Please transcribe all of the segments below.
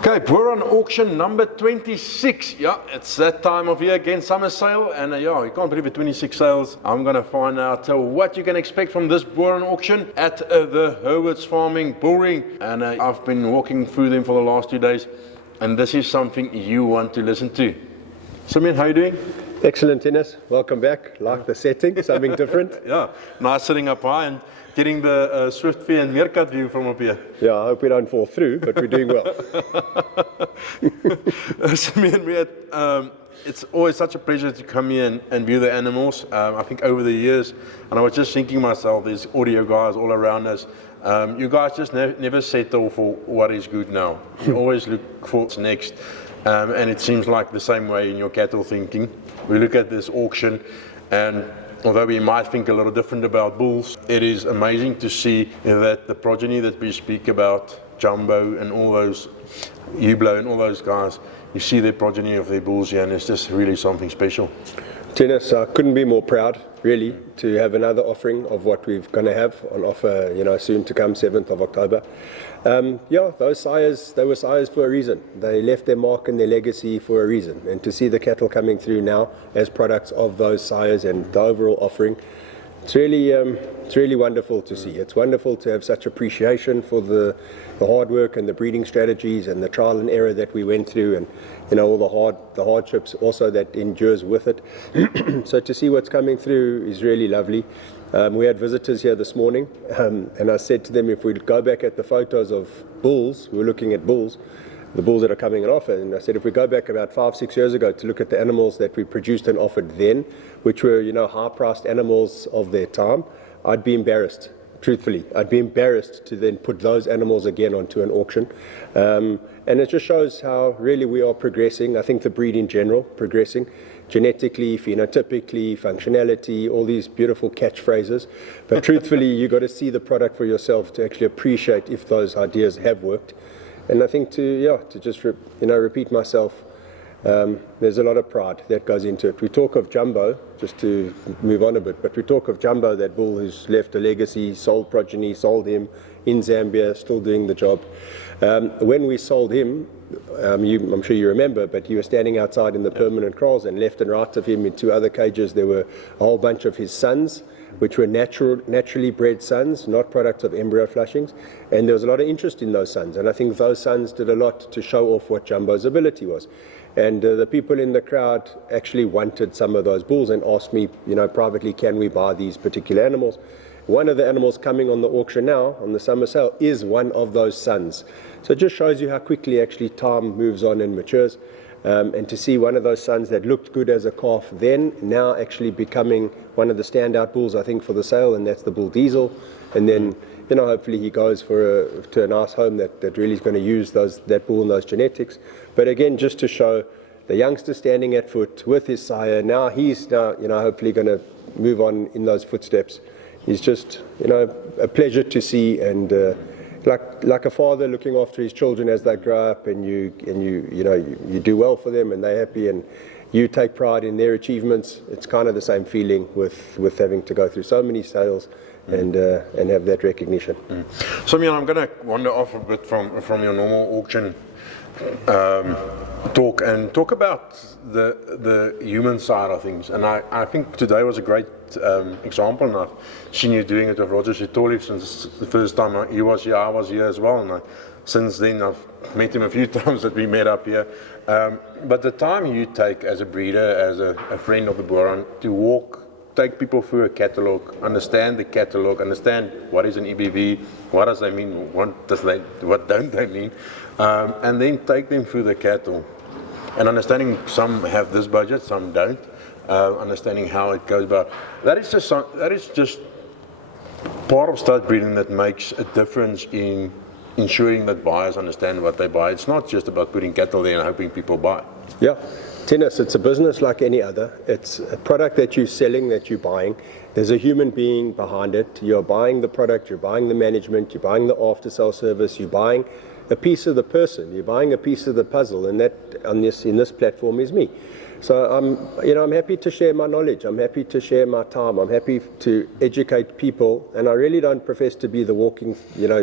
Okay, Boran auction number 26. Yeah, it's that time of year again, summer sale, and yeah, you can't believe it, 26 sales. I'm gonna find out what you can expect from this Boran auction at the Hurwitz Farming bull ring, and I've been walking through them for the last 2 days, and this is something you want to listen to. Simeon, how are you doing? Excellent, Dennis. Welcome back. Like the setting, something different. Yeah, nice sitting up high and getting the Swift Fair and Meerkat view from up here. Yeah, I hope we don't fall through, but we're doing well. Simeon, it's always such a pleasure to come here and view the animals. I think over the years, and I was just thinking myself, there's audio guys all around us. You guys just never settle for what is good now. You always look for what's next. And it seems like the same way in your cattle thinking. We look at this auction, and although we might think a little different about bulls, it is amazing to see that the progeny that we speak about, Jumbo and all those, Hublot and all those guys, you see the progeny of their bulls here, and it's just really something special. Dennis, I couldn't be more proud, really, to have another offering of what we're going to have on offer, soon to come, 7th of October. Those sires, they were sires for a reason. They left their mark and their legacy for a reason. And to see the cattle coming through now as products of those sires and the overall offering, it's really wonderful to see. It's wonderful to have such appreciation for the hard work and the breeding strategies and the trial and error that we went through, and all the hardships also that endures with it. So to see what's coming through is really lovely. We had visitors here this morning, and I said to them, if we go back at the photos of bulls, we were looking at bulls, the bulls that are coming and offer, and I said if we go back about 5-6 years ago to look at the animals that we produced and offered then, which were high-priced animals of their time, I'd be embarrassed. Truthfully, I'd be embarrassed to then put those animals again onto an auction. And it just shows how really we are progressing. I think the breed in general progressing, genetically, phenotypically, functionality, all these beautiful catchphrases. But truthfully, you got to see the product for yourself to actually appreciate if those ideas have worked. And I think to just repeat myself, there's a lot of pride that goes into it. We talk of Jumbo, just to move on a bit, but we talk of Jumbo, that bull who's left a legacy, sold progeny, sold him in Zambia, still doing the job. When we sold him, I'm sure you remember, but he was standing outside in the permanent kraals, and left and right of him in 2 other cages there were a whole bunch of his sons, which were naturally bred sons, not products of embryo flushings, and there was a lot of interest in those sons, and I think those sons did a lot to show off what Jumbo's ability was. And the people in the crowd actually wanted some of those bulls and asked me, privately, can we buy these particular animals? One of the animals coming on the auction now, on the summer sale, is one of those sons. So it just shows you how quickly actually time moves on and matures. And to see one of those sons that looked good as a calf then, now actually becoming one of the standout bulls, I think, for the sale, and that's the bull Diesel. And then, hopefully he goes to a nice home that really is going to use that bull and those genetics. But again, just to show the youngster standing at foot with his sire, he's hopefully going to move on in those footsteps. He's just, a pleasure to see, and like a father looking after his children as they grow up, and you do well for them and they're happy, and you take pride in their achievements. It's kind of the same feeling with having to go through so many sales and have that recognition. Simeon, I'm going to wander off a bit from your normal auction talk about the human side of things, and I think today was a great example, and I've seen you doing it with Roger Sitoli since the first time he was here, I was here as well, and since then I've met him a few times that we met up here. But the time you take as a breeder, as a friend of the Boran, to take people through a catalogue, understand the catalogue, understand what is an EBV, what does they mean, what don't they mean, and then take them through the cattle, and understanding some have this budget, some don't, understanding how it goes about. That is just part of stud breeding that makes a difference in ensuring that buyers understand what they buy. It's not just about putting cattle there and hoping people buy. Yeah. Tennis, it's a business like any other. It's a product that you're selling, that you're buying. There's a human being behind it. You're buying the product, you're buying the management, you're buying the after-sale service, you're buying a piece of the person, you're buying a piece of the puzzle, and that in this platform is me. So I'm happy to share my knowledge. I'm happy to share my time. I'm happy to educate people, and I really don't profess to be the walking,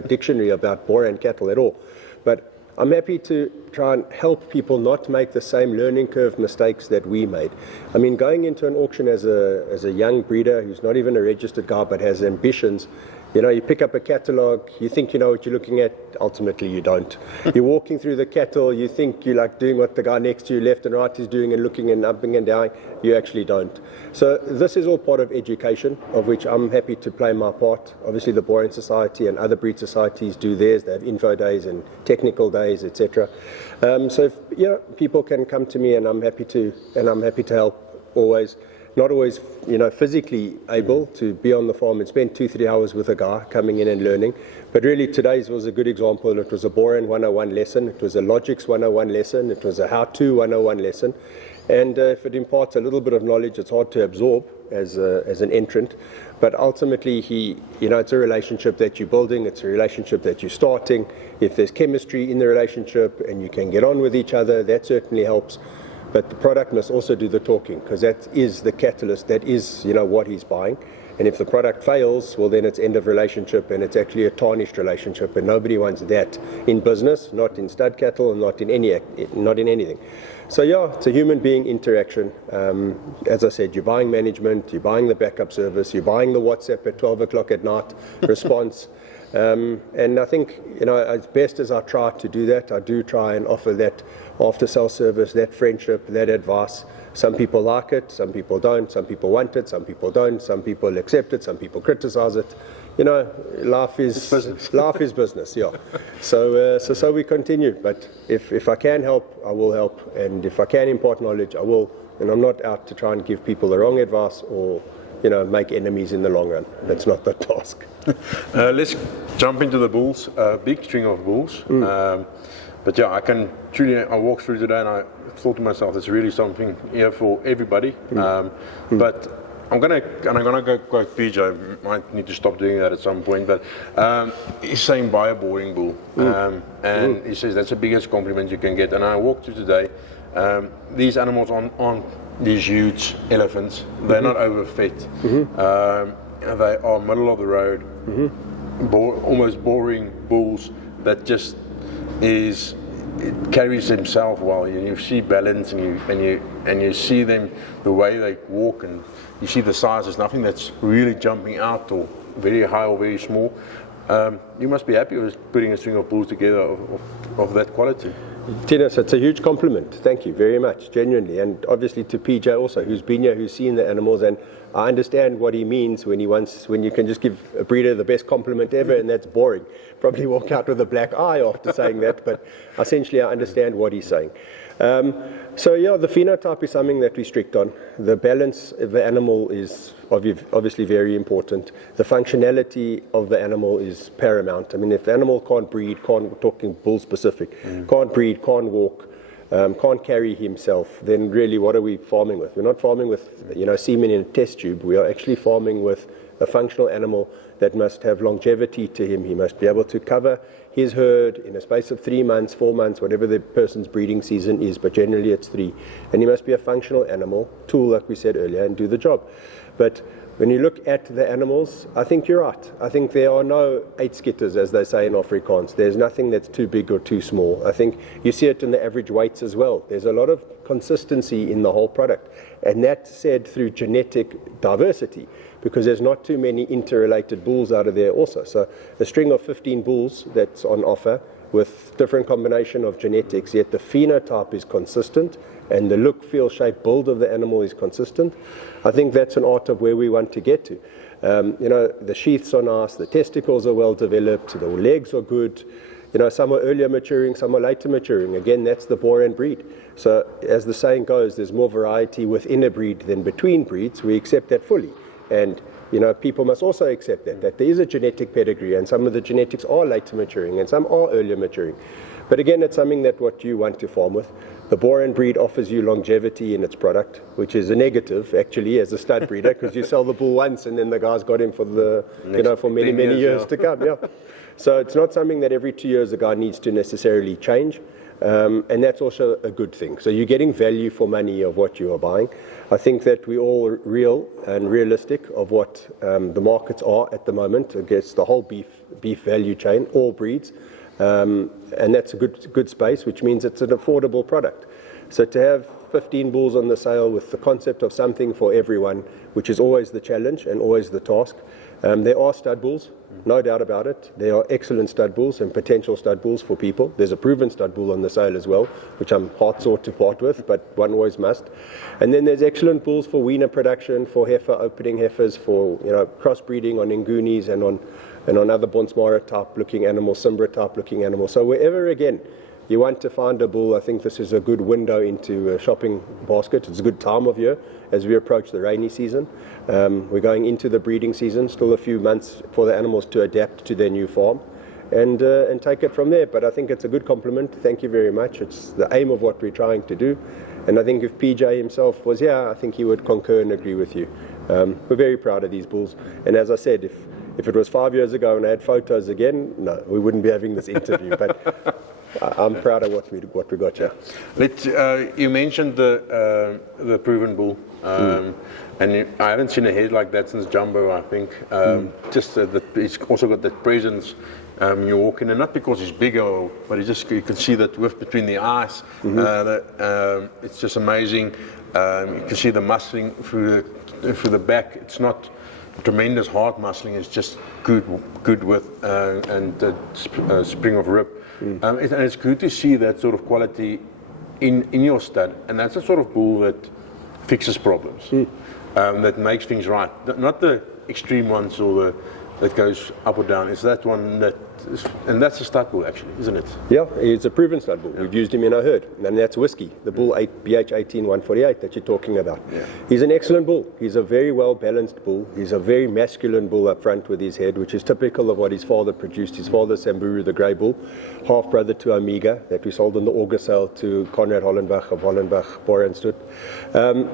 dictionary about Boran cattle at all. But I'm happy to try and help people not make the same learning curve mistakes that we made. I mean, going into an auction as a young breeder who's not even a registered guy but has ambitions, you know, you pick up a catalogue, you think you know what you're looking at, ultimately you don't. You're walking through the cattle, you think you're like doing what the guy next to you left and right is doing and looking and upping and down, you actually don't. So this is all part of education, of which I'm happy to play my part. Obviously the Boran Society and other breed societies do theirs, they have info days and technical days, etc. So if, you know, people can come to me and I'm happy to help always. Not always, you know, physically able to be on the farm and spend 2-3 hours with a guy coming in and learning. But really today's was a good example. It was a Boran 101 lesson. It was a Logics 101 lesson. It was a How-To 101 lesson. And if it imparts a little bit of knowledge, it's hard to absorb as an entrant. But ultimately, you know, it's a relationship that you're building. It's a relationship that you're starting. If there's chemistry in the relationship and you can get on with each other, that certainly helps. But the product must also do the talking, because that is the catalyst, that is, you know, what he's buying. And if the product fails, well, then it's end of relationship, and it's actually a tarnished relationship, and nobody wants that in business, not in stud cattle, and not in anything. So yeah, it's a human being interaction. As I said, you're buying management, you're buying the backup service, you're buying the WhatsApp at 12 o'clock at night response. And I think, you know, as best as I try to do that, I do try and offer that after-sale service, that friendship, that advice. Some people like it, some people don't, some people want it, some people don't, some people accept it, some people criticize it. You know, life is business, yeah. So we continue, but if I can help, I will help, and if I can impart knowledge, I will, and I'm not out to try and give people the wrong advice or, you know, make enemies in the long run. That's not the task. Let's jump into the bulls, big string of bulls. But yeah, I walked through today and I thought to myself, it's really something here for everybody. But I'm gonna go quote PJ. Might need to stop doing that at some point. But he's saying buy a boring bull, and he says that's the biggest compliment you can get. And I walked through today. These animals aren't these huge elephants. They're not overfed. They are middle of the road, almost boring bulls that just it carries himself well. And you see balance, and you see them, the way they walk, and you see the size. There's nothing that's really jumping out or very high or very small. You must be happy with putting a string of bulls together of that quality. Tinus, it's a huge compliment. Thank you very much, genuinely. And obviously to PJ also, who's been here, who's seen the animals, and I understand what he means when you can just give a breeder the best compliment ever, and that's boring. Probably walk out with a black eye after saying that, but essentially I understand what he's saying. So yeah, the phenotype is something that we strict on. The balance of the animal is obviously very important. The functionality of the animal is paramount. I mean, if the animal can't breed, talking bull specific, can't breed, can't walk, can't carry himself, then really what are we farming with? We're not farming with, you know, semen in a test tube. We are actually farming with a functional animal that must have longevity to him. He must be able to cover his herd in a space of 3 months, 4 months, whatever the person's breeding season is, but generally it's 3. And he must be a functional animal, tool, like we said earlier, and do the job. But when you look at the animals, I think you're right. I think there are no 8 skitters, as they say in Afrikaans. There's nothing that's too big or too small. I think you see it in the average weights as well. There's a lot of consistency in the whole product. And that's said through genetic diversity, because there's not too many interrelated bulls out of there also. So a string of 15 bulls that's on offer with different combination of genetics, yet the phenotype is consistent and the look, feel, shape, build of the animal is consistent. I think that's an art of where we want to get to. You know, the sheaths are nice, the testicles are well developed, the legs are good. You know, some are earlier maturing, some are later maturing. Again, that's the Boran breed. So as the saying goes, there's more variety within a breed than between breeds. We accept that fully. And, you know, people must also accept that there is a genetic pedigree, and some of the genetics are later maturing and some are earlier maturing. But again, it's something that what you want to farm with. The Boran breed offers you longevity in its product, which is a negative actually as a stud breeder, because you sell the bull once and then the guy's got him for the, you know, for many years to come. Yeah. So it's not something that every 2 years the guy needs to necessarily change. And that's also a good thing. So you're getting value for money of what you are buying. I think that we're all real and realistic of what the markets are at the moment against the whole beef value chain, all breeds. and that's a good space, which means it's an affordable product. So to have 15 bulls on the sale with the concept of something for everyone, which is always the challenge and always the task. There are stud bulls, no doubt about it. There are excellent stud bulls and potential stud bulls for people. There's a proven stud bull on the sale as well, which I'm heart-sore to part with, but one always must. And then there's excellent bulls for weaner production, for heifer opening heifers, for crossbreeding on Ngunis and on other Bonsmara type looking animals, Simbra type looking animals. So wherever again you want to find a bull, I think this is a good window into a shopping basket. It's a good time of year as we approach the rainy season. We're going into the breeding season, still a few months for the animals to adapt to their new farm and take it from there. But I think it's a good compliment. Thank you very much. It's the aim of what we're trying to do. And I think if PJ himself was here, I think he would concur and agree with you. We're very proud of these bulls. And as I said, if it was 5 years ago and I had photos again, no, we wouldn't be having this interview. But I'm proud of what we got here. You mentioned the proven bull, and I haven't seen a head like that since Jumbo. I think just that he's also got that presence. You walk in, and not because he's bigger, but you can see that width between the eyes. It's just amazing. You can see the muscling through the back. It's not tremendous hard muscling. It's just good width and spring of rib. And it's good to see that sort of quality in your stud, and that's the sort of bull that fixes problems, that makes things right. Not the extreme ones or that goes up or down. It's that one and that's a stud bull actually, isn't it? Yeah, it's a proven stud bull. We've used him in our herd, and that's Whiskey, the bull BH18148 that you're talking about. Yeah. He's an excellent bull. He's a very well balanced bull. He's a very masculine bull up front with his head, which is typical of what his father produced. His father, Samburu, the grey bull, half brother to Omega, that we sold in the August sale to Conrad Hollenbach of Hollenbach, Boran stood.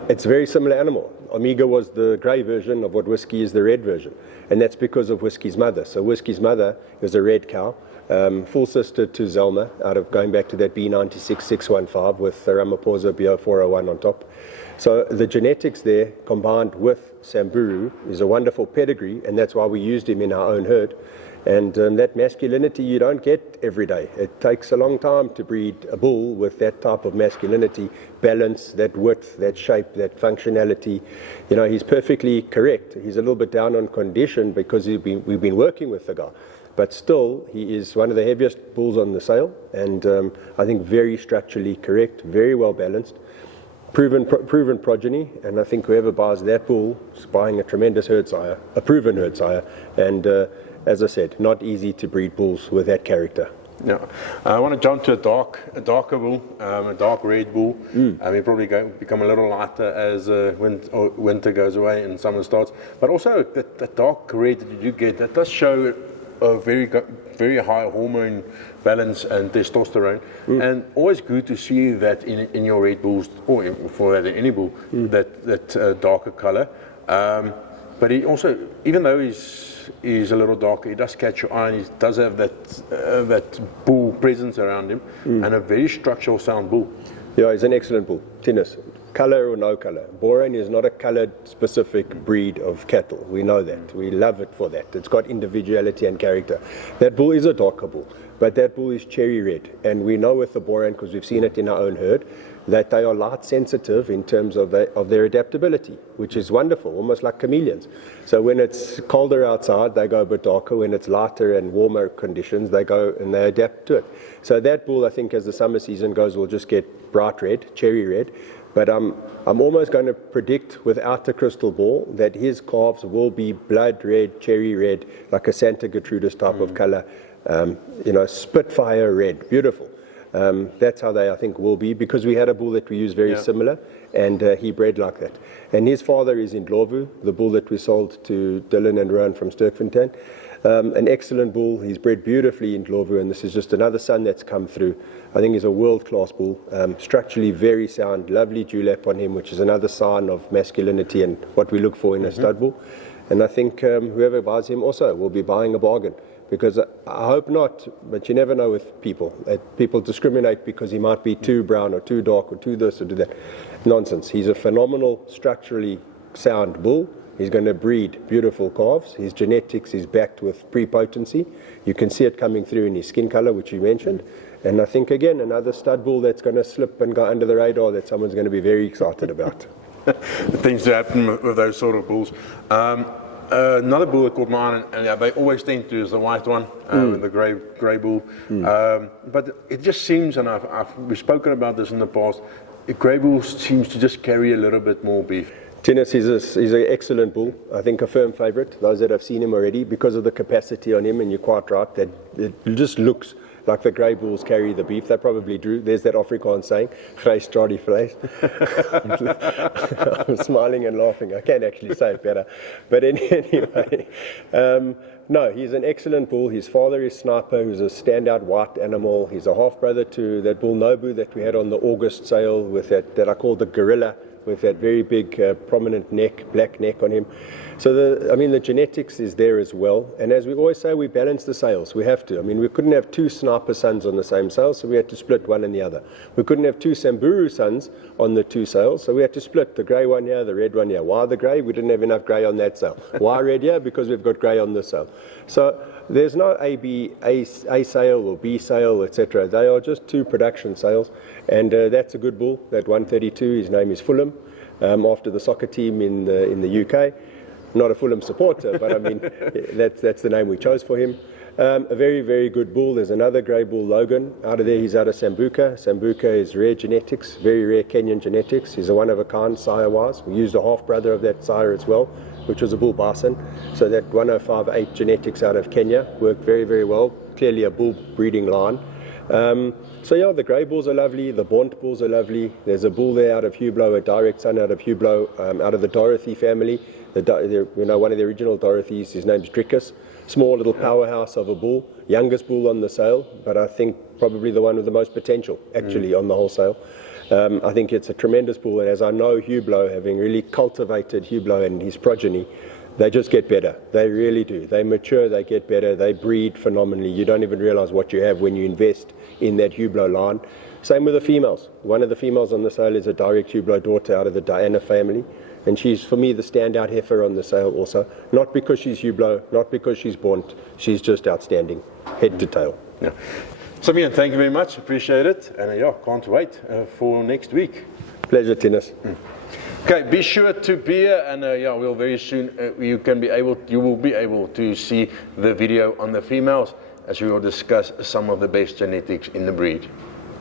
It's a very similar animal. Omega was the grey version of what Whiskey is the red version, and that's because of Whiskey's mother. So Whiskey's mother is a red cow, full sister to Zelma, out of going back to that B96615 with Ramaphosa BO401 on top. So the genetics there combined with Samburu is a wonderful pedigree, and that's why we used him in our own herd. And that masculinity you don't get every day. It takes a long time to breed a bull with that type of masculinity, balance, that width, that shape, that functionality. He's perfectly correct. He's a little bit down on condition because we've been working with the guy. But still, he is one of the heaviest bulls on the sale, and I think very structurally correct, very well balanced. Proven progeny, and I think whoever buys that bull is buying a tremendous herd sire, a proven herd sire, and as I said, not easy to breed bulls with that character. Yeah, I want to jump to a darker bull, a dark red bull. He'll probably become a little lighter as winter goes away and summer starts. But also that dark red that you get, that does show a very high hormone balance and testosterone, and always good to see that in your red bulls, or for that in any bull, that darker color. But he also, even though he's a little darker, he does catch your eye, and he does have that bull presence around him, and a very structural sound bull. Yeah, he's an excellent bull. Tennis, color or no color. Boran is not a colored specific breed of cattle. We know that. We love it for that. It's got individuality and character. That bull is a darker bull, but that bull is cherry red. And we know with the Boran, because we've seen it in our own herd, that they are light sensitive in terms of their adaptability, which is wonderful, almost like chameleons. So when it's colder outside, they go a bit darker. When it's lighter and warmer conditions, they go and they adapt to it. So that bull, I think, as the summer season goes, will just get bright red, cherry red. But I'm almost going to predict without the crystal ball that his calves will be blood red, cherry red, like a Santa Gertrudis type of color, Spitfire red, beautiful. That's how they, I think, will be, because we had a bull that we used very similar, and he bred like that. And his father is in Ndlovu, the bull that we sold to Dylan and Rowan from Sterkfontein. An excellent bull. He's bred beautifully in Ndlovu, and this is just another son that's come through. I think he's a world-class bull, structurally very sound, lovely dewlap on him, which is another sign of masculinity and what we look for in a stud bull. And I think whoever buys him also will be buying a bargain. Because I hope not, but you never know with people. People discriminate because he might be too brown or too dark or too this or too that. Nonsense. He's a phenomenal, structurally sound bull, He's going to breed beautiful calves. His genetics is backed with pre-potency. You can see it coming through in his skin color, which you mentioned. And I think, again, another stud bull that's going to slip and go under the radar that someone's going to be very excited about. Things to happen with those sort of bulls. Another bull that caught my eye, and they always tend to, is the white one, the grey bull. But it just seems, and we've spoken about this in the past, grey bull seems to just carry a little bit more beef. Tinus, he's an excellent bull. I think a firm favourite, those that have seen him already, because of the capacity on him, and you're quite right, that it just looks like the grey bulls carry the beef. They probably do. There's that Afrikaans saying, "Vleis dra die vleis." I'm smiling and laughing. I can't actually say it better. But anyway, no, he's an excellent bull. His father is Sniper, who's a standout white animal. He's a half-brother to that bull Nobu that we had on the August sale with that I call the gorilla, with that very big prominent neck, black neck on him. So the genetics is there as well. And as we always say, we balance the sales. We have to. I mean, we couldn't have two Sniper sons on the same sale, so we had to split one and the other. We couldn't have two Samburu sons on the two sales, so we had to split the grey one here, the red one here. Why the grey? We didn't have enough grey on that sale. Why red here? Because we've got grey on this sale. So there's no A sale or B sale, etc. They are just two production sales, and that's a good bull, that 132. His name is Fulham, after the soccer team in the UK. Not a Fulham supporter, but I mean, that's the name we chose for him. A very, very good bull. There's another grey bull, Logan. Out of there, he's out of Sambuca. Sambuca is rare genetics, very rare Kenyan genetics. He's a one-of-a-kind sire-wise. We used a half-brother of that sire as well, which was a bull bison. So that 1058 genetics out of Kenya worked very, very well. Clearly a bull breeding line. So yeah, the grey bulls are lovely, the Bont bulls are lovely. There's a bull there out of Hublot, a direct son out of Hublot, out of the Dorothy family. One of the original Dorothys, his name's Drickus. Small little powerhouse of a bull, youngest bull on the sale, but I think probably the one with the most potential, actually, on the whole sale. I think it's a tremendous bull, and as I know Hublot, having really cultivated Hublot and his progeny, they just get better. They really do. They mature, they get better, they breed phenomenally. You don't even realize what you have when you invest in that Hublot line. Same with the females. One of the females on the sale is a direct Hublot daughter out of the Diana family. And she's, for me, the standout heifer on the sale also. Not because she's Hublot, not because she's Bont. She's just outstanding, head to tail. Yeah. Simeon, thank you very much. Appreciate it. And can't wait for next week. Pleasure, Tinus. Okay, be sure to be here, and we'll very soon. You will be able to see the video on the females as we will discuss some of the best genetics in the breed.